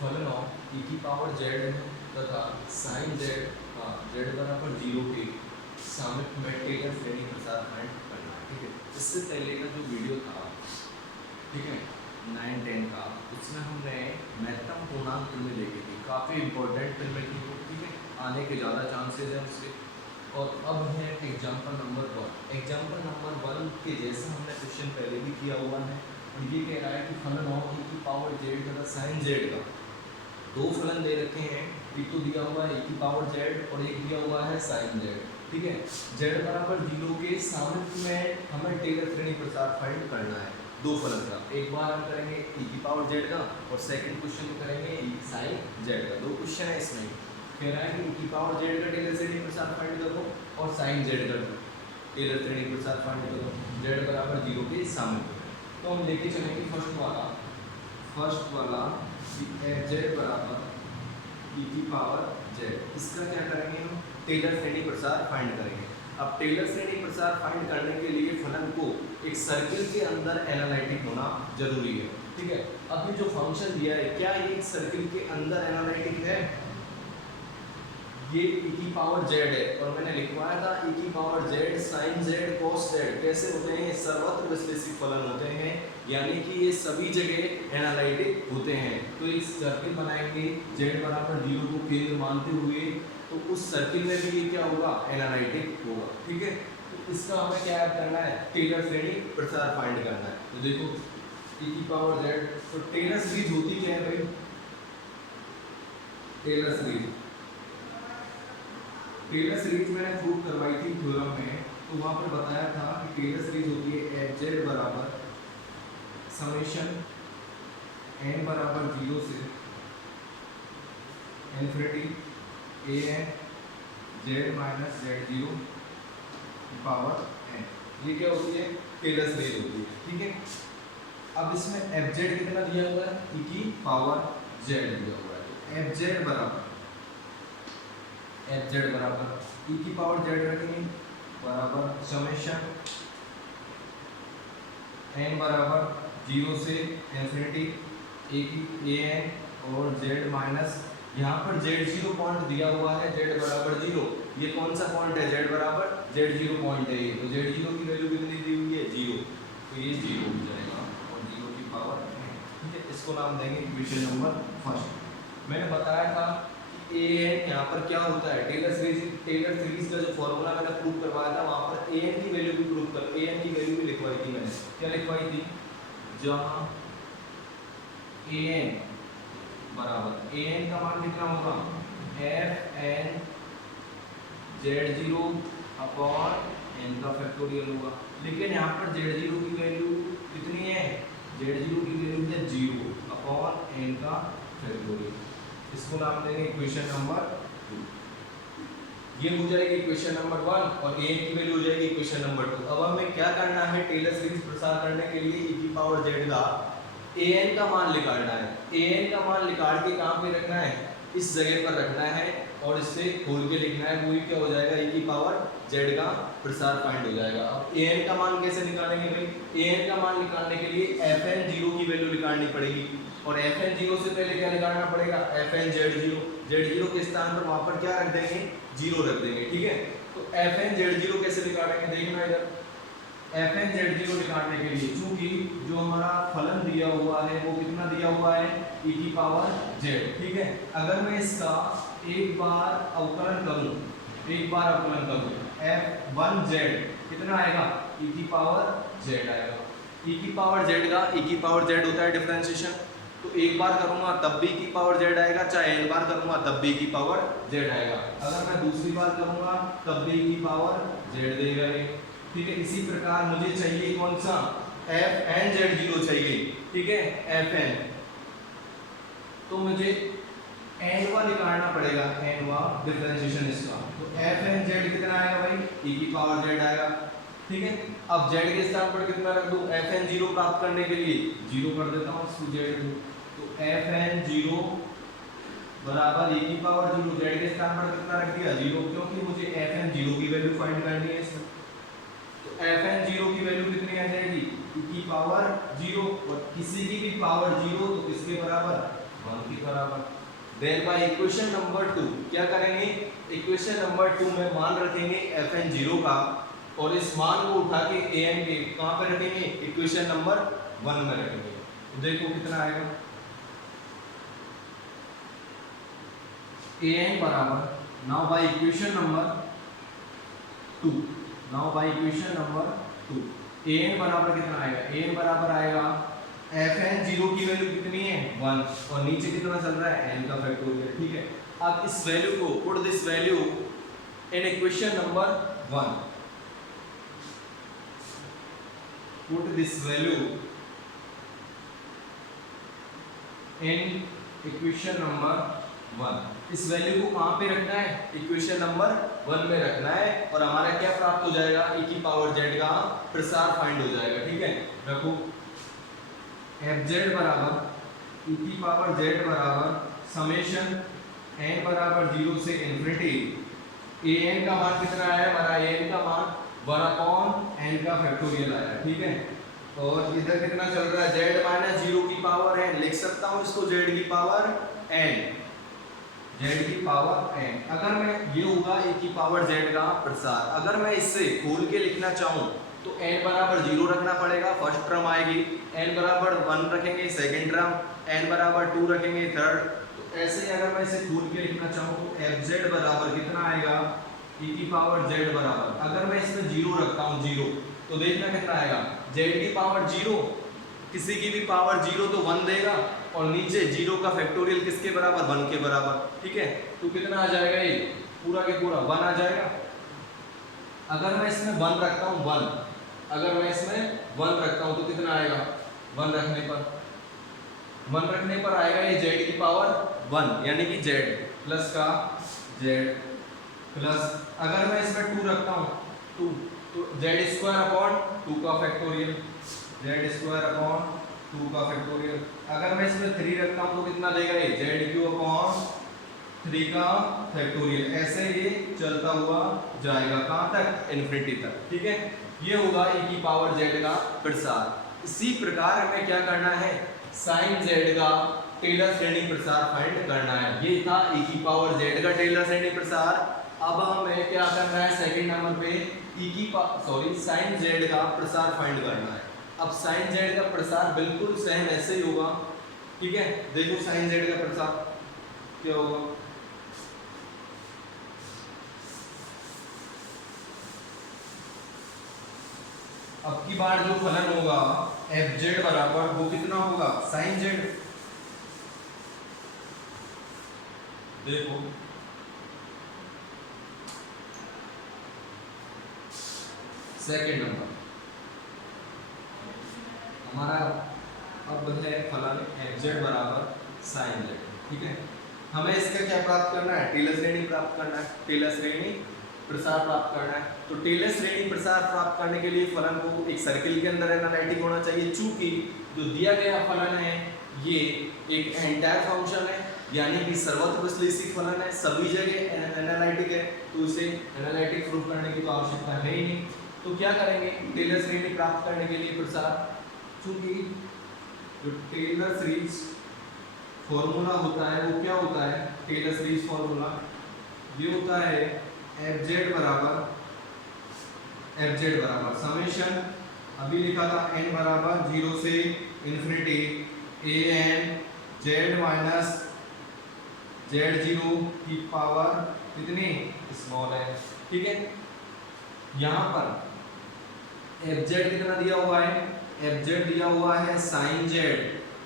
फलन ऑफ ई की power Z तथा साइन जेड का जेड बराबर 0 के सामयिक में टेलर श्रेणी प्रसार फाइंड करना है। ठीक है, इससे पहले का जो वीडियो था, ठीक है, 9-10 का, उसमें हमने महत्तम पूर्णांक फिल्में देखी थी, काफ़ी इंपॉर्टेंट फिल्में थी वो। ठीक है, आने के ज़्यादा चांसेस हैं उससे। और अब है एग्जाम्पल नंबर 1। एग्जाम्पल नंबर 1 के जैसा हमने क्वेश्चन पहले भी किया हुआ है, और ये कह रहा है कि फलन ऑफ ई की पावर जेड तथा साइन जेड का दो फलन दे रखे हैं। एक तो दिया हुआ है ई की पावर जेड और एक दिया हुआ है साइन जेड। ठीक है, जेड बराबर 0 के सामयिक में हमें टेलर श्रेणी प्रसार फाइंड करना है दो फलन का। एक बार हम करेंगे ई की पावर जेड का और सेकंड क्वेश्चन करेंगे ई साइन जेड का। दो क्वेश्चन है इसमें। कह रहा है कि ई की पावर जेड का टेलर श्रेणी प्रसार फाइंड करो और साइन जेड का टेलर श्रेणी प्रसार फाइंड करो जेड बराबर 0 के सामयिक में। तो हम लेके चलेंगे फर्स्ट वाला एफ जेड बराबर ई की पावर जेड। इसका क्या करेंगे हम? टेलर श्रेणी प्रसार फाइंड करेंगे। अब टेलर श्रेणी प्रसार फाइंड करने के लिए फलन को एक सर्किल के अंदर एनालिटिक होना जरूरी है। ठीक है, अब ये जो फंक्शन दिया है, क्या ये एक सर्किल के अंदर एनालिटिक है? ये e की पावर z है और मैंने लिखवाया था e की power z sin z cos z कैसे होते हैं? सर्वत्र विश्लेषी फलन होते हैं, यानी कि ये सभी जगह एनालिटिक होते हैं। तो एक सर्किल बनाएंगे z बराबर 0 को केंद्र मानते हुए, तो उस सर्किल में भी ये क्या होगा? एनालिटिक होगा। ठीक है, तो इसका हमें क्या करना है? टेलर श्रेणी प्रसार फाइंड करना है। तो देखो e की पावर z, तो टेलर सीरीज होती क्या है भाई? टेलर सीरीज मैंने प्रूव करवाई थी थ्योरम में, तो वहां पर बताया था कि टेलर सीरीज होती है एफ जेड बराबर समेशन एन बराबर 0 से infinity A N Z minus Z 0 power N. ये क्या होती है? टेलर सीरीज होती है। ठीक है, अब इसमें एफ जेड कितना दिया हुआ है? ई की पावर जेड दिया हुआ है। तो एफ जेड बराबर ई की पावर जेड रखेंगे बराबर समेशन एन बराबर 0 से इन्फिनिटी ए एन और जेड माइनस, यहाँ पर जेड 0 पॉइंट दिया हुआ है, जेड बराबर 0। ये कौन सा पॉइंट है? जेड बराबर जेड 0 पॉइंट है ये। तो जेड 0 की वैल्यू कितनी दी हुई है? 0। तो ये 0 हो जाएगा और 0 की पावर। ठीक है, इसको नाम देंगे इक्वेशन नंबर फर्स्ट। मैंने बताया था ए एन यहाँ पर क्या होता है? टेलर सीरीज का जो फॉर्मूला मैंने प्रूव करवाया था, वहां पर ए एन की वैल्यू भी प्रूव कर, ए एन की वैल्यू भी लिखवाई थी मैंने। क्या लिखवाई थी? जहां ए एन बराबर, ए एन का मान कितना होगा? F N Z 0 upon N का फैक्टोरियल होगा। लेकिन यहाँ पर जेड 0 की वैल्यू कितनी है? जेड 0 की वैल्यू है 0 अपॉन एन का फैक्टोरियल। इसको नाम देंगे इक्वेशन नंबर 2। ये हो जाएगी इक्वेशन नंबर 1 और ए की वैल्यू हो जाएगी इक्वेशन नंबर 2। अब हमें क्या करना है? टेलर सीरीज प्रसार करने के लिए e की पावर z का ए एन का मान निकालना है। ए एन का मान निकाल के कहाँ पे रखना है? इस जगह पर रखना है और इसे खोल के लिखना है। वो क्या हो जाएगा? e की पावर z का प्रसार फाइंड हो जाएगा। अब ए एन का मान कैसे निकालेंगे भाई? ए एन का मान निकालने के लिए एफ एन 0 की वैल्यू निकालनी पड़ेगी, और एफ एन 0 से पहले क्या निकालना पड़ेगा? F N Z 0। जेड 0 के स्थान पर वहां पर क्या रख देंगे? 0 रख देंगे। ठीक है, तो एफ एन जेड 0 कैसे निकालेंगे? देखना इधर, एफ एन जेड 0 निकालने के लिए चूंकि जो हमारा फलन दिया हुआ है वो कितना दिया हुआ है? e की पावर z। ठीक है, अगर मैं इसका एक बार अवकलन करूं f1z कितना आएगा? e की पावर z आएगा। e की पावर z का e की पावर z होता है डिफरेंशिएशन, तो एक बार करूंगा तब भी की पावर z आएगा, चाहे एक बार करूंगा तब भी की पावर z आएगा। अगर मैं दूसरी बार करूंगा तब भी की पावर z देगा ये। ठीक है, इसी प्रकार मुझे चाहिए कौन सा? एफ एन जेड 0 चाहिए। ठीक है, एफ एन, तो मुझे एन वा निकालना पड़ेगा, एन वा डिफरेंशिएशन इसका। तो एफ एन जेड कितना आएगा भाई? e की पावर z आएगा। ठीक है, अब z के स्थान पर कितना रख दूं? एफ एन 0 प्राप्त करने के लिए 0 कर देता हूं इसको z। तो एफ एन 0 बराबर e की पावर 0, z के स्थान पर कितना रख दिया? 0, क्योंकि मुझे एफ एन 0 की वैल्यू फाइंड करनी है इसमें। तो एफ एन 0 की वैल्यू कितनी आ जाएगी? e की पावर 0, और किसी की भी पावर 0 तो किसके बराबर? 1 के बराबर। देन बाय इक्वेशन नंबर 2 क्या करेंगे, इक्वेशन नंबर 2 में मान रखेंगे fn 0 का, और इस मान को उठा के an के कहाँ पे रखेंगे, इक्वेशन नंबर 1 में रखेंगे। तो देखो कितना आएगा, an बराबर, now by equation number 2, now by equation number 2 an बराबर कितना आएगा, an बराबर आएगा fn 0 की वैल्यू कितनी है 1, और नीचे कितना चल रहा है n का फैक्टोरियल, ठीक है। अब इस वैल्यू को, put this value in equation number 1, put this value in equation number 1। इस वैल्यू को कहाँ पे रखना है, इक्वेशन नंबर 1 में रखना है, और हमारा क्या प्राप्त हो जाएगा, e की पावर z का प्रसार फाइंड हो जाएगा, ठीक है। रखो fz बराबर e की पावर z बराबर समेशन n बराबर 0 से इन्फिनिटी, an का मान कितना आया हमारा, an का मान 1/n का फैक्टोरियल आया, ठीक है। और इधर कितना चल रहा है, z माइनस 0 की पावर n, लिख सकता हूँ इसको z की पावर n, z की पावर n। अगर मैं, ये होगा e की पावर z का प्रसार। अगर मैं इससे खोल के लिखना चाहूँ तो n बराबर 0 रखना पड़ेगा, फर्स्ट टर्म आएगी, n बराबर 1 रखेंगे सेकंड टर्म, n बराबर 2 रखेंगे थर्ड। तो ऐसे ही अगर मैं इसे खोल के लिखना चाहूँ तो fz बराबर कितना आएगा, e की पावर z बराबर, अगर मैं इसमें 0 रखता हूँ 0, तो देखना कितना आएगा, z की पावर 0, किसी की भी पावर 0 तो 1 देगा, और नीचे 0 का फैक्टोरियल किसके बराबर, 1 के बराबर, ठीक है। तो कितना आ जाएगा, ये पूरा के पूरा 1 आ जाएगा। अगर मैं इसमें 1 रखता हूँ 1, अगर मैं इसमें 1 रखता हूँ तो कितना आएगा, 1 रखने पर आएगा ये z की पावर 1, यानी कि z प्लस का z प्लस, अगर मैं इसमें 2 रखता हूँ 2, तो z² अपॉन 2 का फैक्टोरियल, z² अपॉन 2 का फैक्टोरियल। अगर मैं इसमें 3 रखता हूँ तो कितना देगा ये, z³ अपॉन 3 का फैक्टोरियल। ऐसे ये चलता हुआ जाएगा कहाँ तक, इन्फिनिटी तक, ठीक है। ये होगा e की पावर z का प्रसार। इसी प्रकार हमें क्या करना है, साइन z का टेलर श्रेणी प्रसार फाइंड करना है। ये था e की पावर z का टेलर श्रेणी प्रसार। अब हमें क्या करना है, सेकंड नंबर पे साइन z का प्रसार फाइंड करना है। अब साइन z का प्रसार बिल्कुल सेम ऐसे ही होगा, ठीक है। देखो साइन z का प्रसार क्या होगा, अब की बार जो फलन होगा fz बराबर, वो कितना होगा, साइन z। देखो सेकंड नंबर हमारा अब है फलन fz बराबर साइन z, ठीक है। हमें इसका क्या प्राप्त करना है, टेलर श्रेणी प्राप्त करना है, टेलर श्रेणी प्रसार प्राप्त करना है। तो टेलर श्रेणी प्रसार प्राप्त करने के लिए फलन को एक सर्किल के अंदर एनालिटिक होना चाहिए। चूंकि जो दिया गया फलन है ये एक एंटायर फंक्शन है, यानी कि सर्वत्र विश्लेषित फलन है, सभी जगह एनालिटिक है, तो इसे एनालिटिक प्रूफ करने की तो आवश्यकता है ही नहीं। तो क्या करेंगे, टेलर श्रेणी प्राप्त करने के लिए प्रसार, चूंकि जो टेलर सीरीज फॉर्मूला होता है वो क्या होता है, टेलर सीरीज फॉर्मूला ये होता है fz बराबर समेशन, अभी लिखा था n बराबर 0 से infinity an z minus z0 की पावर कितनी स्मॉल है, ठीक है। यहाँ पर fz कितना दिया हुआ है, fz दिया हुआ है साइन z,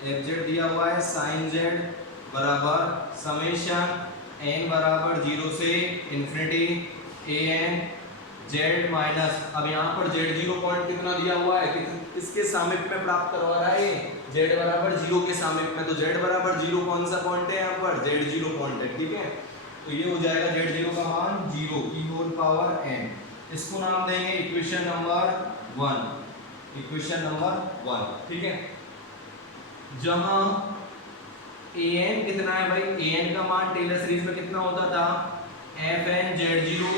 fz दिया हुआ है साइन z बराबर समेशन n बराबर 0 से इन्फिनिटी an z माइनस, अब यहाँ पर z0 पॉइंट कितना दिया हुआ है, किसके सामीप्य में प्राप्त करवा रहा है, z बराबर 0 के सामीप्य में। तो z बराबर 0 कौन सा पॉइंट है, यहाँ पर z0 पॉइंट है, ठीक है। तो ये हो जाएगा z0 का मान 0 की होल पावर n। इसको नाम देंगे इक्वेशन नंबर 1, इक्वेशन नंबर 1, ठीक है। जहां an कितना है भाई, an का मान टेलर सीरीज में कितना होता था, fn z0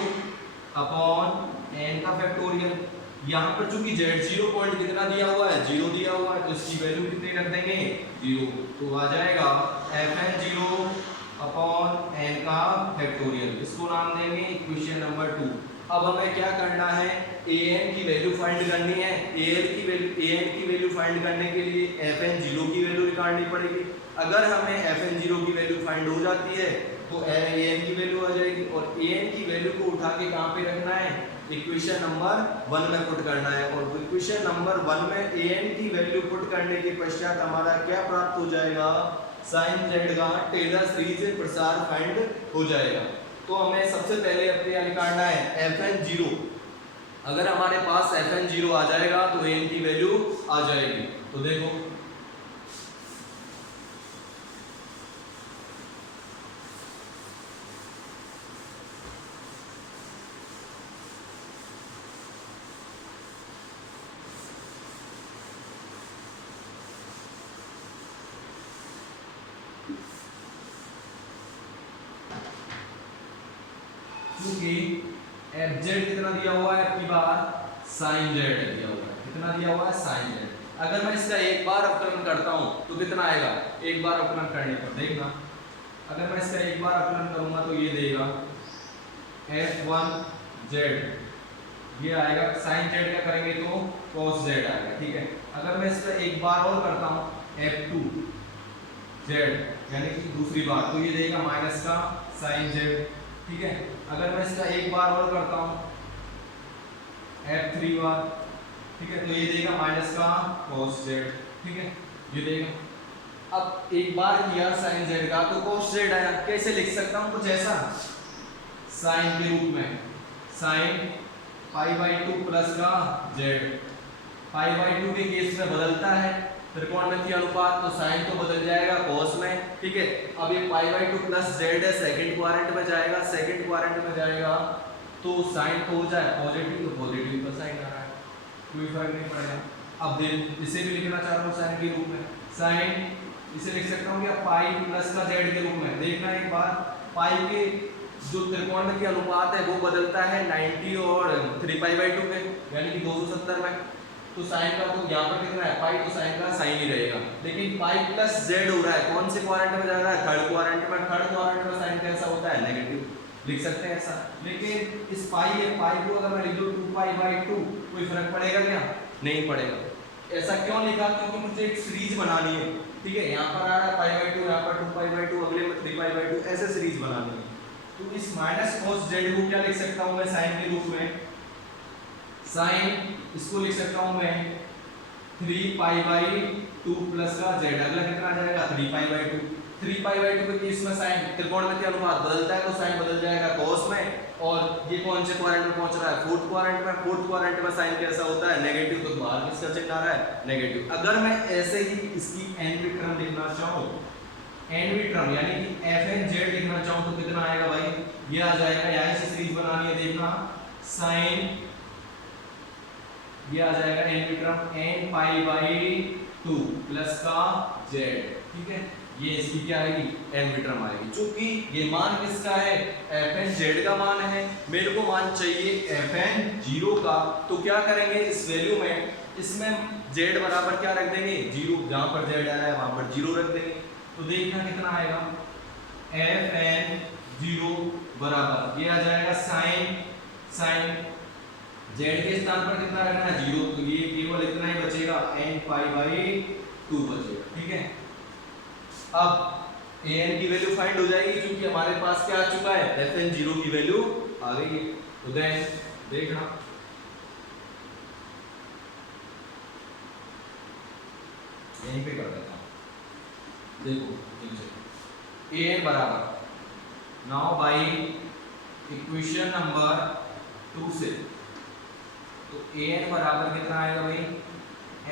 अपॉन n का फैक्टोरियल। यहाँ पर चूंकि Z0 पॉइंट कितना दिया हुआ है, 0 दिया हुआ है, तो इसकी वैल्यू कितनी रख देंगे, 0। तो आ जाएगा fn 0 अपॉन n का फैक्टोरियल, इसको नाम देंगे इक्वेशन नंबर 2। अब हमें क्या करना है, an की वैल्यू फाइंड करनी है। an की वैल्यू फाइंड करने के लिए fn 0 की वैल्यू निकालनी पड़ेगी। अगर हमें fn 0 की वैल्यू फाइंड हो जाती है तो an की वैल्यू आ जाएगी, और an की वैल्यू को उठा के कहाँ पे रखना है, इक्वेशन नंबर 1 में पुट करना है। और इक्वेशन नंबर 1 में an की वैल्यू पुट करने के पश्चात हमारा क्या प्राप्त हो जाएगा, साइन z का टेलर सीरीज प्रसार फाइंड हो जाएगा। तो हमें सबसे पहले अपने यहाँ निकालना है fn 0। अगर हमारे पास fn 0 आ जाएगा तो an की वैल्यू आ जाएगी। तो देखो क्योंकि fz कितना दिया हुआ है, आपकी बार sin z दिया हुआ है, कितना दिया हुआ है, sin z। अगर मैं इसका एक बार अवकलन करता हूं तो कितना आएगा, एक बार अवकलन करने पर देखना, अगर मैं इसका एक बार अवकलन करूंगा तो ये देगा f1z, ये आएगा sin z का करेंगे तो cos z आएगा, ठीक है। अगर मैं इसका एक बार और करता हूं f2z यानी कि दूसरी बार, तो ये देगा माइनस का sin z, ठीक है। अगर मैं इसका एक बार और करता हूं f3 बार, ठीक है, तो ये देगा माइनस का cos z, ठीक है, ये देगा। अब एक बार किया sin z का तो cos z आया, कैसे लिख सकता हूं, कुछ ऐसा sin के रूप में, sin π/2 प्लस का z, π/2 के केस में बदलता है त्रिकोणमितीय अनुपात, तो साइन तो बदल जाएगा cos में, ठीक है। अब ये π/2 प्लस z है, सेकंड क्वाड्रेंट में जाएगा, सेकंड क्वाड्रेंट में जाएगा तो साइन तो हो जाए पॉजिटिव, तो पॉजिटिव का साइन आ रहा है, कोई फर्क नहीं पड़ेगा। अब देख इसे भी लिखना चाह रहा हूँ साइन के रूप में, साइन इसे लिख सकता हूँ क्या, पाई प्लस का z के रूप में। देखना एक बार, पाई के जो त्रिकोणमितीय अनुपात है वो बदलता है 90 और 3π/2 के, यानी कि 270 में। तो साइन का तो यहाँ पर कितना है, पाई, तो साइन का साइन ही रहेगा। लेकिन पाई प्लस z हो रहा है, कौन से क्वाड्रेंट में जा रहा है, थर्ड क्वाड्रेंट में। थर्ड क्वाड्रेंट में साइन कैसा होता है, नेगेटिव, लिख सकते हैं ऐसा। लेकिन इस पाई है, पाई को अगर मैं लिख दूं 2π/2, कोई फर्क पड़ेगा क्या, नहीं पड़ेगा। ऐसा क्यों लिखा, क्योंकि मुझे एक सीरीज बनानी है, ठीक है। यहाँ पर आ रहा है π/2, यहाँ पर 2π/2, अगले में 3π/2, ऐसे सीरीज बनानी है। तो इस माइनस cos z को क्या लिख सकता हूँ मैं, साइन के रूप में, साइन इसको लिख सकता हूँ मैं 3π/2 प्लस का z, अगला कितना आ जाएगा 3π/2। 3π/2 के केस में साइन त्रिकोणमितीय अनुपात बदलता है तो साइन बदल जाएगा cos में। और ये कौन से क्वाड्रेंट में पहुंच रहा है, फोर्थ क्वाड्रेंट में। फोर्थ क्वाड्रेंट में साइन कैसा होता है, नेगेटिव, तो बाहर किसका चिन्ह आ रहा है, नेगेटिव। अगर मैं ऐसे ही इसकी nवीं टर्म लिखना चाहूँ, nवीं टर्म यानी कि fn z लिखना चाहूँ तो कितना आएगा भाई, ये आ जाएगा, यहाँ से सीरीज बनानी है, देखना साइन, ये आ जाएगा nवीं टर्म nπ/2 प्लस का z, ठीक है। ये इसकी क्या आएगी, nवीं टर्म आएगी। चूंकि ये मान किसका है, fn z का मान है, मेरे को मान चाहिए fn 0 का। तो क्या करेंगे, इस वैल्यू में, इसमें z बराबर क्या रख देंगे, 0, जहां पर z आ रहा है वहां पर 0 रख देंगे। तो देखना कितना आएगा, fn 0 बराबर, ये आ जाएगा साइन, साइन z के स्थान पर कितना रखना है, 0, तो ये केवल इतना ही बचेगा, nπ/2 बचेगा, ठीक है। अब an की वैल्यू फाइंड हो जाएगी, क्योंकि हमारे पास क्या आ चुका है, fn 0 की वैल्यू आ गई है। तो देन देखना, यहीं पे कर देता हूं, देखो an बराबर, नाउ बाई इक्वेशन नंबर 2 से, तो an बराबर कितना आएगा भाई,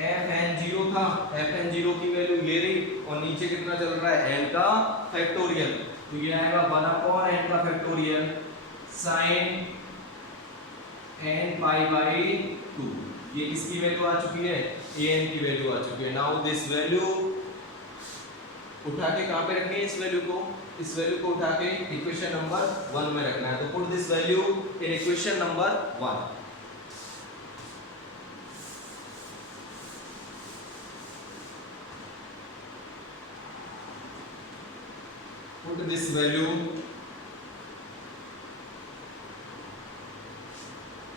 fn 0 था, fn 0 की वैल्यू ये रही, और नीचे कितना चल रहा है, n का फैक्टोरियल, तो ये आएगा 1/n का फैक्टोरियल sin nπ/2। ये किसकी वैल्यू आ चुकी है, an की वैल्यू आ चुकी है। नाउ दिस वैल्यू उठा के कहाँ पे रखनी है, इस वैल्यू को, इस वैल्यू को उठा के इक्वेशन नंबर 1 में रखना है। तो put this value in equation number 1। Put this value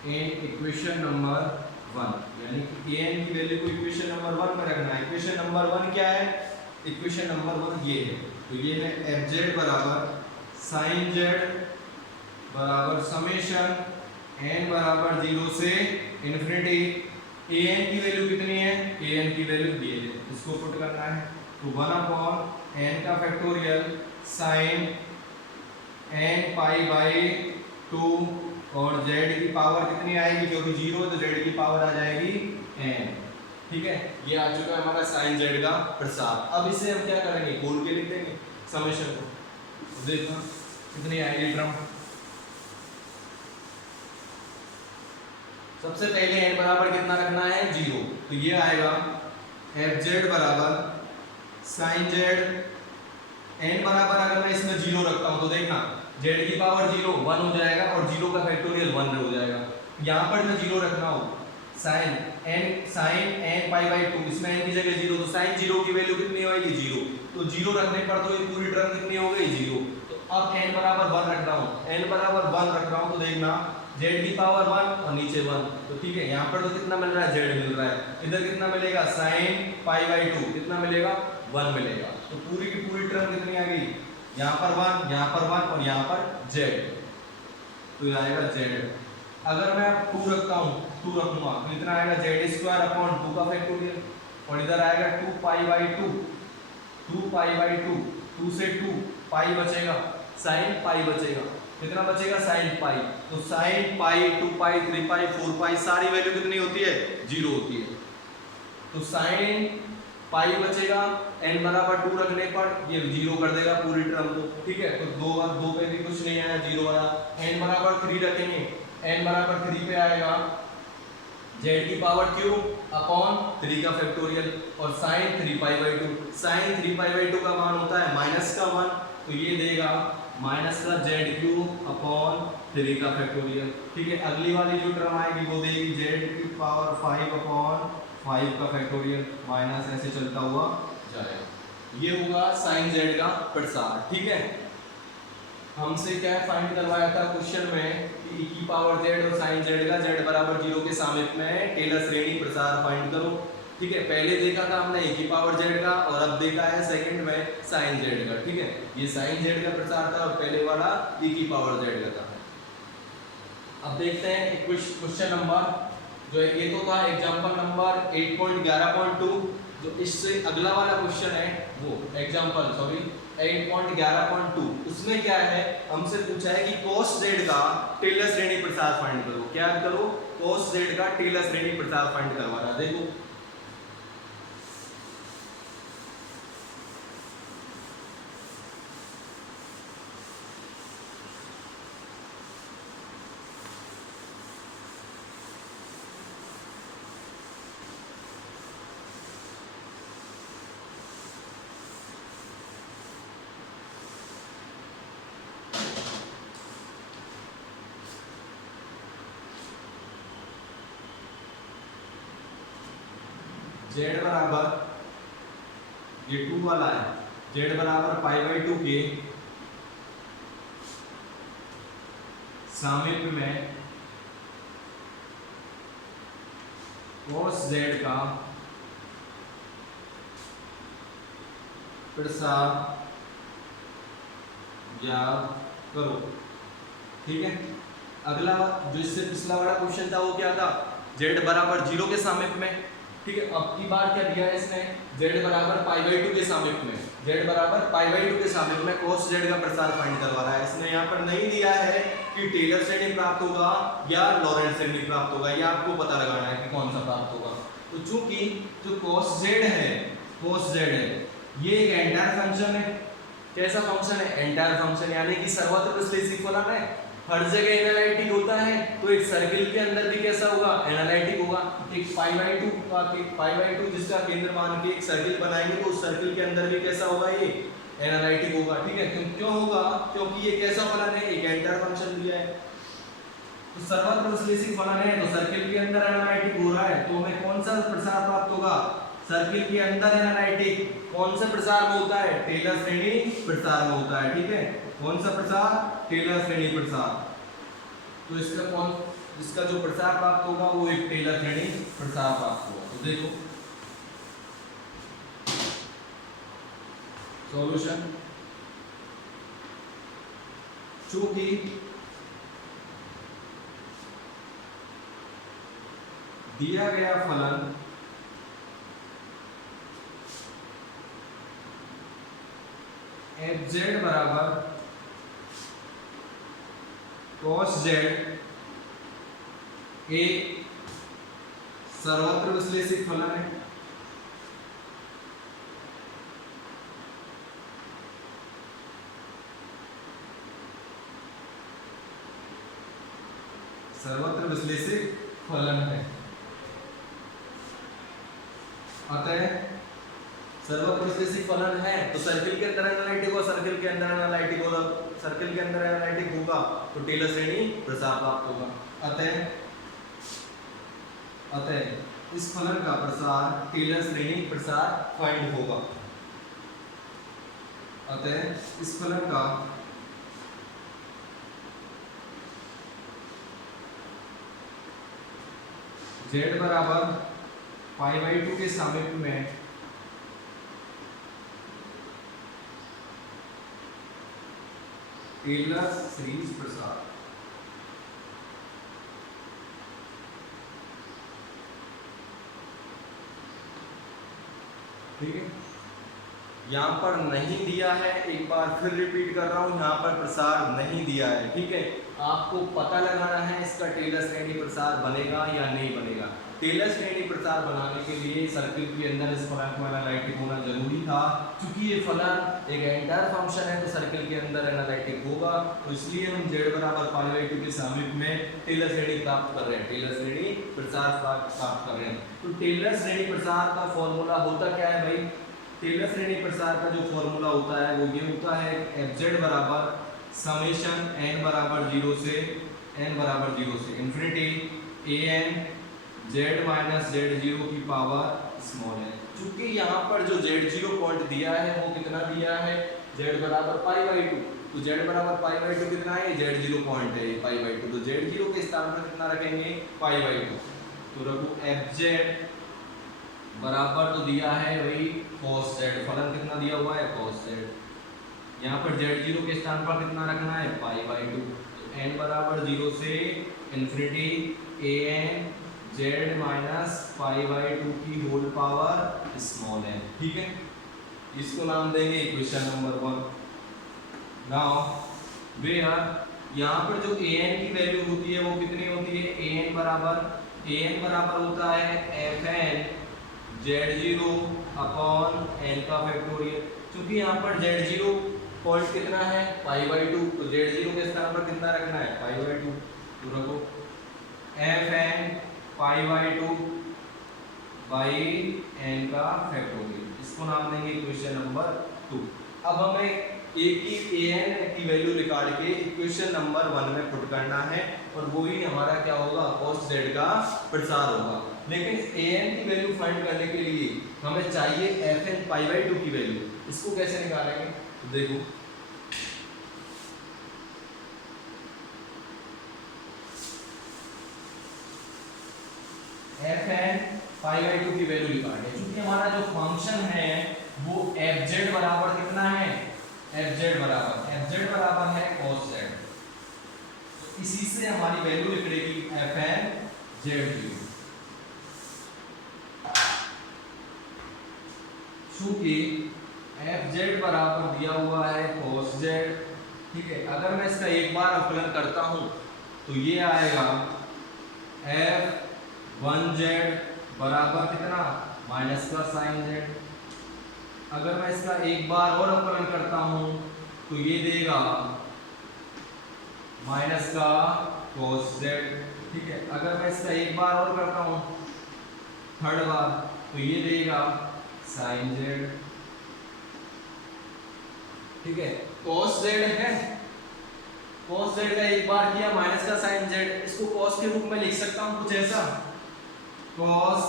in equation number 1, यानी कि an की वैल्यू को इक्वेशन नंबर 1 में रखना है। इक्वेशन नंबर 1 क्या है? इक्वेशन नंबर 1 ये है, तो ये है fz बराबर sin z बराबर समेशन n बराबर 0 से इन्फिनिटी। an की वैल्यू कितनी है? an की वैल्यू ये है, इसको पुट करना है, तो 1/n का factorial sin n pi by 2 और z की पावर कितनी आएगी? क्योंकि 0 है तो z की पावर आ जाएगी n। ठीक है, ये आ चुका है हमारा sin z का प्रसार। अब इसे हम क्या करेंगे? खोल के लिख देंगे समेशन को, तो देखो कितनी आएगी टर्म। सबसे पहले n बराबर कितना रखना है? 0, तो ये आएगा fz बराबर sin z। n बराबर अगर मैं इसमें 0 रखता हूं तो देखना z की पावर 0 1 हो जाएगा और 0 का फैक्टोरियल 1 हो जाएगा। यहाँ पर मैं 0 रखना हो sin n पाई बाई 2, इसमें n की जगह 0, तो sin 0 की वैल्यू कितनी होगी? 0, तो 0 रखने पर तो ये पूरी टर्म कितनी हो गई? 0। तो अब n बराबर 1 रख रहा हूँ, n बराबर 1 रख रहा हूँ, तो देखना z की पावर 1 और नीचे 1, तो ठीक है, यहाँ पर तो कितना मिल रहा है? z मिल रहा है। इधर कितना मिलेगा? sin पाई बाई 2 कितना मिलेगा? 1 मिलेगा। तो पूरी की पूरी टर्म कितनी आ गई? यहाँ पर 1, यहाँ पर 1 और यहाँ पर z, तो ये आएगा z। अगर मैं अब 2 रखता हूँ, 2 रखूंगा तो इतना आएगा z² अपॉन 2 का फैक्टोरियल, और इधर आएगा 2 पाई बाई 2, 2 पाई बाई 2, 2 से 2 पाई बचेगा, sin पाई बचेगा, कितना बचेगा? sin पाई। तो sin पाई 2 पाई 3 पाई 4 पाई सारी वैल्यू कितनी होती है? 0 होती है। तो sin पाई बचेगा, n बराबर 2 रखने पर ये 0 कर देगा पूरी टर्म को। ठीक है, तो 2 पे भी कुछ नहीं आया, 0 आया। n बराबर 3 रखेंगे, n बराबर 3 पे आएगा z की पावर क्यूब अपॉन 3 का फैक्टोरियल और sin 3 pi by 2। sin 3 pi by 2 का मान होता है माइनस का 1, तो ये देगा माइनस का z क्यूब अपॉन 3 का फैक्टोरियल। ठीक है, अगली वाली जो टर्म आएगी वो देगी z की पावर 5 अपॉन 5 का फैक्टोरियल, माइनस ऐसे चलता हुआ जाएगा। ये होगा sin z का प्रसार। ठीक है, हमसे क्या फाइंड करवाया था क्वेश्चन में कि e की पावर z और sin z का z बराबर 0 के सामने में टेलर श्रेणी प्रसार फाइंड करो। ठीक है, पहले देखा था हमने e की पावर z का और अब देखा है सेकंड में sin z का। ठीक है, ये sin z का प्रसार था और पहले वाला e की पावर z का था। अब देखते हैं क्वेश्चन नंबर जो है, ये तो था एग्जांपल नंबर 8.11.2। जो इससे अगला वाला क्वेश्चन है वो एग्जांपल 8.11.2, उसमें क्या है? हमसे पूछा है कि cos z का टेलर श्रेणी प्रसार फाइंड करो। क्या करो? cos z का टेलर श्रेणी प्रसार फाइंड करवा रहा। देखो z बराबर, ये 2 वाला है, z बराबर पाई बाई 2 के सामीप्य में cos z का प्रसार ज्ञात करो। ठीक है, अगला जो इससे पिछला वाला क्वेश्चन था वो क्या था? z बराबर 0 के सामीप्य में। ठीक है, अब की बार क्या दिया है इसने? z बराबर पाई बाई 2 के सामीप्य में, z बराबर पाई बाई 2 के सामीप्य में cos z का प्रसार फाइंड करवा रहा है। इसने यहाँ पर नहीं दिया है कि टेलर श्रेणी प्राप्त होगा या लॉरेंट श्रेणी प्राप्त होगा, ये आपको पता लगाना है कि कौन सा प्राप्त होगा। तो चूंकि जो cos z है, cos z है, ये एक एंटायर फंक्शन है। कैसा फंक्शन है? एंटायर फंक्शन, यानी कि सर्वत्र विश्लेषी फलन है, हर जगह एनालिटिक होता है। तो एक सर्किल के अंदर भी कैसा होगा? एनालिटिक होगा। एक पाई बाई 2 जिसका केंद्र मान के एक सर्किल बनाएंगे तो उस सर्किल के अंदर भी कैसा होगा? ये एनालिटिक होगा। ठीक है, क्यों होगा? क्योंकि ये कैसा फलन है? एक एंटायर फंक्शन दिया है, तो सर्वत्र विश्लेषी फलन है, तो सर्किल के अंदर एनालिटिक हो रहा है, तो हमें कौन सा प्रसार प्राप्त होगा? सर्किल के अंदर एनालिटिक कौन सा प्रसार में होता है? टेलर श्रेणी प्रसार में होता है। ठीक है, कौन सा प्रसार? टेलर श्रेणी प्रसार। तो इसका जो प्रसार प्राप्त होगा वो एक टेलर श्रेणी प्रसार प्राप्त होगा। तो देखो सॉल्यूशन, चूंकि दिया गया फलन fz बराबर cos z एक सर्वत्र विश्लेषित फलन है। सर्वत्र विश्लेषित फलन है। अतः सर्वत्र विश्लेषित फलन है तो सर्किल के अंदर एनालिटिक और सर्किल के अंदर एनालिटिक होगा, सर्किल के अंदर एनालिटिक होगा तो टेलर श्रेणी प्रसार प्राप्त होगा। अतः इस फलन का प्रसार टेलर श्रेणी प्रसार फाइंड होगा। अतः इस फलन का z बराबर π/2 के सामीप्य में टेलर सीरीज प्रसार। ठीक है, यहाँ पर नहीं दिया है, एक बार फिर रिपीट कर रहा हूँ, यहाँ पर प्रसार नहीं दिया है। ठीक है, आपको पता लगाना है इसका टेलर श्रेणी प्रसार बनेगा या नहीं बनेगा। टेलर श्रेणी प्रसार बनाने के लिए सर्किल के अंदर इस फलन को एनालिटिक होना जरूरी था। क्योंकि ये फलन एक एंटायर फंक्शन है तो सर्किल के अंदर एनालिटिक होगा, तो इसलिए हम z बराबर π/2 के सामीप्य में टेलर श्रेणी प्राप्त कर रहे हैं, टेलर श्रेणी प्रसार प्राप्त कर रहे हैं। तो टेलर श्रेणी प्रसार का फॉर्मूला होता क्या है भाई? टेलर श्रेणी प्रसार का जो फॉर्मूला होता है वो ये होता है fz बराबर समेशन n बराबर 0 से infinity an z minus z0 की पावर स्मॉल है। चूंकि यहाँ पर जो z0 पॉइंट दिया है वो कितना दिया है? z बराबर π/2, तो z बराबर π/2 कितना है? z0 पॉइंट है π/2, तो z0 के स्थान पर कितना रखेंगे? π/2। तो रखो fz बराबर तो दिया है वही cos z, फलन कितना दिया हुआ है? cos z। यहाँ पर z0 के स्थान पर कितना रखना है? π/2। तो n बराबर 0 से इन्फिनिटी an z माइनस π/2 की होल पावर स्मॉल है। ठीक है, इसको नाम देंगे इक्वेशन नंबर 1। नाउ वेयर यहाँ पर जो an की वैल्यू होती है वो कितनी होती है? an बराबर होता है fn z0 अपॉन n का फैक्टोरियल। क्योंकि यहाँ पर z0 पॉइंट कितना है? π/2, तो z0 के स्थान पर कितना रखना है? π/2। तो रखो fn π/2 बाई n का फैक्टोरियल, इसको नाम देंगे इक्वेशन नंबर 2। अब हमें एक ही an की वैल्यू निकाल के इक्वेशन नंबर 1 में पुट करना है और वही हमारा क्या होगा? cos z का प्रसार होगा। लेकिन an की वैल्यू फाइंड करने के लिए हमें चाहिए fn π/2 की वैल्यू। इसको कैसे निकालेंगे? तो देखो fn π/2 की वैल्यू निकालनी है। क्योंकि हमारा जो फंक्शन है वो fz बराबर कितना है? fz बराबर है cos z। तो इसी से हमारी वैल्यू निकलेगी fn z0। चूंकि fz बराबर दिया हुआ है cos z। ठीक है, अगर मैं इसका एक बार अवकलन करता हूं तो ये आएगा f1z बराबर कितना? माइनस का साइन z। अगर मैं इसका एक बार और अवकलन करता हूं तो ये देगा माइनस का cos z। ठीक है, अगर मैं इसका एक बार और करता हूं थर्ड बार तो ये देगा साइन z। ठीक है, cos z है, cos z का एक बार किया माइनस का साइन z, इसको cos के रूप में लिख सकता हूं कुछ ऐसा, cos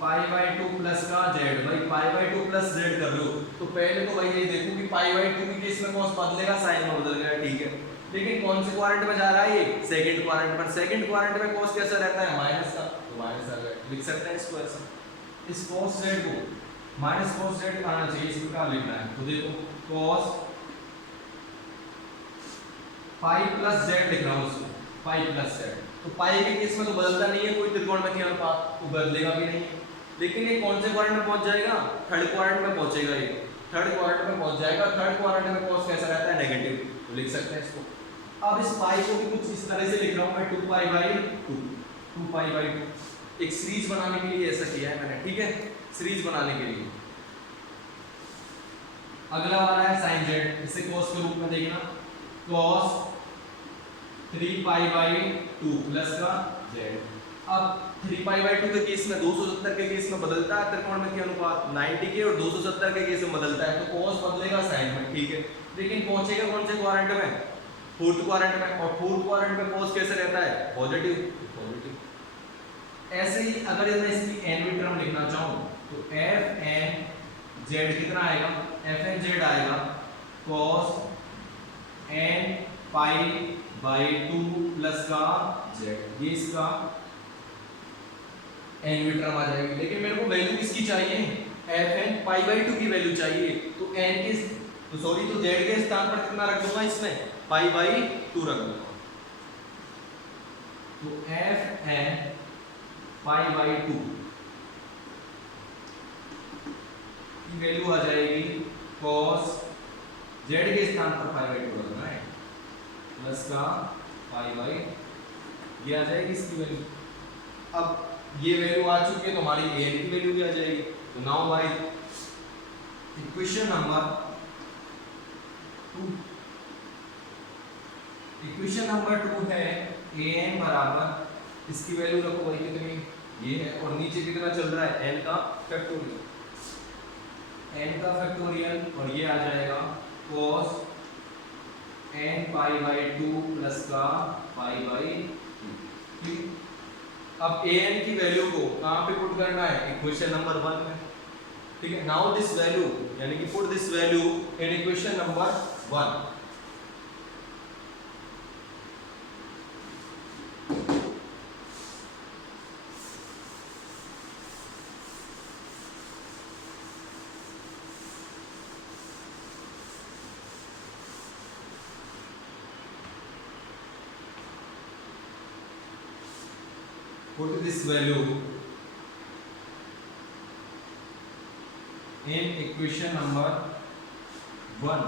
pi by two plus का जेड। भाई pi by two plus Z कर लो तो पहले तो भाई ये देखो कि पाई बाई टू की केस में कॉस बदलेगा, साइन में बदल गया, ठीक है। लेकिन कौन से क्वाड्रेंट में जा रहा है ये? सेकंड क्वाड्रेंट पर। सेकंड क्वाड्रेंट में कॉस कैसा रहता है? माइनस का, तो माइनस आ गया। लिख सकते हैं इसको ऐसा, इस कॉस जेड को माइनस कॉस जेड आना चाहिए, इस प्रकार लिखना है। तो देखो कॉस पाई प्लस जेड लिख रहा हूं उसको, पाई प्लस जेड। तो पाई के केस में तो बदलता नहीं है कोई त्रिकोणमितीय अनुपात, तो बदलेगा भी नहीं। लेकिन ये कौन से क्वाड्रेंट में पहुंच जाएगा? थर्ड क्वाड्रेंट में पहुंचेगा ये, थर्ड क्वाड्रेंट में पहुंच जाएगा। थर्ड क्वाड्रेंट में कॉस कैसा रहता है? नेगेटिव, तो लिख सकते हैं इसको। अब इस पाई को भी कुछ इस तरह से लिख रहा हूं मैं, 2 पाई बाई 2, 2 पाई बाई 2। एक सीरीज बनाने के लिए ऐसा किया है मैंने, ठीक है, सीरीज बनाने के लिए। अगला वाला है sin z, इसे cos के रूप में देखना, cos 3 पाई बाई 2 प्लस का z। अब 3 पाई बाई 2 के केस में 270 के केस में बदलता है त्रिकोणमितीय अनुपात, 90 के और 270 के केस में बदलता है, तो cos बदलेगा sin में, ठीक है। लेकिन पहुंचेगा कौन से क्वाड्रेंट में? फोर्थ क्वाड्रेंट में। और फोर्थ क्वाड्रेंट में cos कैसे रहता है? Positive, positive. ऐसे ही अगर मैं इसकी nवीं टर्म लिखना चाहूं तो fn z कितना आएगा? fn z आएगा cos n pi by 2 plus का z, ये इसका nवीं टर्म आ जाएगी। लेकिन मेरे को वैल्यू किसकी चाहिए? fn पाई बाई 2 की वैल्यू चाहिए, तो n किस तो सॉरी तो z के स्थान पर कितना रख दूंगा इसमें? पाई बाई 2 रख दूंगा। तो fn पाई बाई 2 की वैल्यू आ जाएगी cos z के स्थान पर पाई बाई 2 रखना है, प्लस का पाई बाई, ये आ जाएगी इसकी वैल्यू। अब ये वैल्यू आ चुकी है तो हमारी an की वैल्यू भी आ जाएगी। तो now by equation number 2, equation number 2 है an बराबर, इसकी वैल्यू रखो भाई कितनी, ये है, और नीचे कितना चल रहा है? n का फैक्टोरियल, n का फैक्टोरियल, और ये आ जाएगा cos n pi by 2 plus का पाई बाई 2। अब an की वैल्यू को कहां पे पुट करना है? इक्वेशन नंबर 1 में, ठीक है। नाउ दिस वैल्यू यानी कि put this value in equation number 1। Put this value in equation number 1।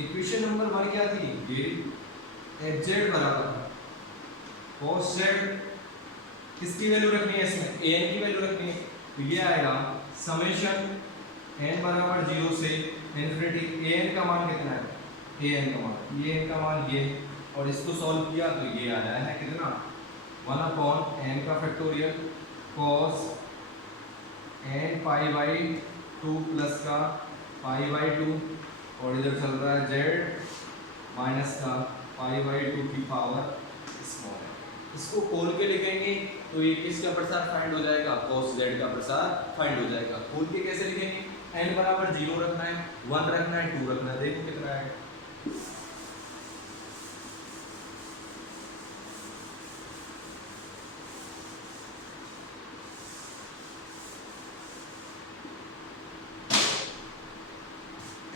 Equation number 1 क्या थी? ये fz बराबर cos z, किसकी वैल्यू रखनी है इसमें? an की वैल्यू रखनी है, तो ये आएगा समेशन n बराबर 0 से इन्फिनिटी। an का मान कितना है? an का मान ये, n का मान ये, और इसको सॉल्व किया तो ये आया है कितना? 1 अपॉन n का factorial cos n pi by 2 plus का पाई बाई 2, और इधर चल रहा है z माइनस का पाई बाई 2 की पावर स्मॉल है। इसको खोल के लिखेंगे तो ये किसका प्रसार फाइंड हो जाएगा? cos z का प्रसार फाइंड हो जाएगा। खोल के कैसे लिखेंगे? n बराबर 0 रखना है, 1 रखना है, 2 रखना है, देखो कितना है।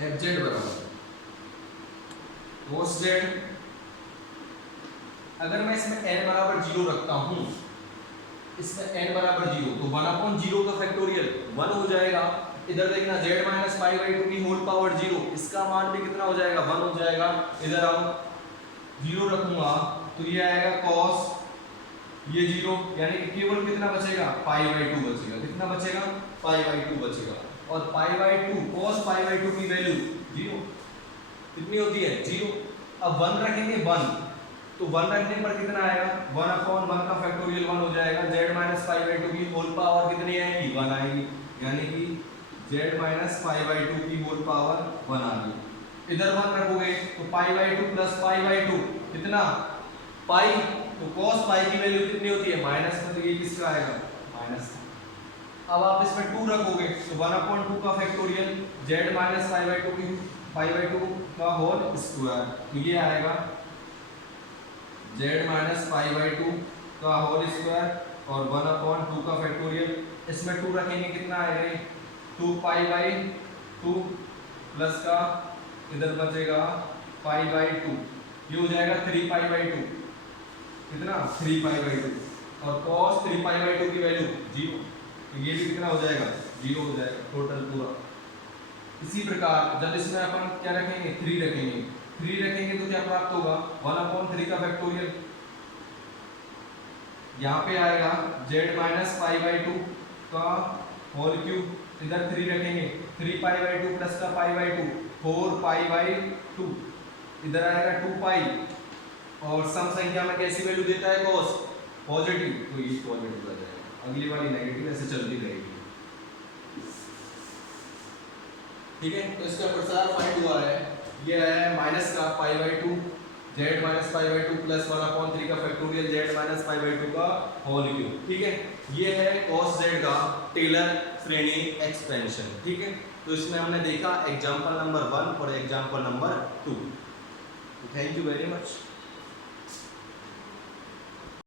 fz बराबर cos z, अगर मैं इसमें n बराबर 0 रखता हूं, इसमें n बराबर 0 तो 1 अपॉन 0 का फैक्टोरियल 1 हो जाएगा। इधर देखना z माइनस पाई बाई 2 की होल पावर 0, इसका मान भी कितना हो जाएगा? 1 हो जाएगा। इधर हम 0 रखूंगा तो ये आएगा cos, ये 0 यानी कि केवल कितना बचेगा? पाई बाई 2 बचेगा। कितना बचेगा? पाई बाई 2 बचेगा। और pi by 2 cos pi by 2 की वैल्यू 0 कितनी होती है? 0। अब 1 रखेंगे 1, तो 1 रखने पर कितना आएगा? 1 अपॉन 1 का फैक्टोरियल 1 हो जाएगा। z माइनस पाई बाई 2 की होल पावर कितनी आएगी? 1 आएगी, यानी कि z माइनस पाई बाई 2 की होल पावर 1 आ गई। इधर 1 रखोगे तो pi by 2 plus pi by 2 कितना? पाई, तो cos पाई की वैल्यू कितनी होती है? माइनस में, तो ये किसका आएगा? माइनस। अब आप इसमें 2 रखोगे तो 1/2 का factorial z minus pi by two का होल स्क्वायर, तो ये आएगा z minus pi by two का होल स्क्वायर और 1/2 का फैक्टोरियल। इसमें 2 रखेंगे कितना आएगा, 2 पाई बाई 2 प्लस का इधर बचेगा पाई बाई 2, ये हो जाएगा 3 पाई बाई 2, कितना 3 पाई बाई 2 और cos 3 पाई बाई 2 की वैल्यू 0, तो ये भी कितना हो जाएगा 0 हो जाएगा टोटल पूरा। इसी प्रकार जब इसमें अपन क्या रखेंगे 3 रखेंगे तो क्या प्राप्त होगा 1/3 का फैक्टोरियल, यहाँ पे आएगा z माइनस पाई बाई 2 का होल क्यूब, इधर 3 रखेंगे 3 पाई बाई 2 प्लस का पाई बाई 2 4 पाई बाई 2, इधर आएगा 2 पाई और सम संख्या में कैसी वैल्यू देता है cos पॉजिटिव, तो ये पॉजिटिव आ जाएगा, अगली वाली नेगेटिव, ऐसे चलती रहेगी। ठीक है, तो इसका प्रसार फाइंड हुआ है, ये है माइनस का pi by 2 z minus pi by 2 plus 1/3 का factorial z minus pi by 2 का होल क्यूब। ठीक है, ये है cos z का टेलर श्रेणी एक्सपेंशन। ठीक है, तो इसमें हमने देखा एग्जांपल नंबर 1 और example number 2। Thank you very much.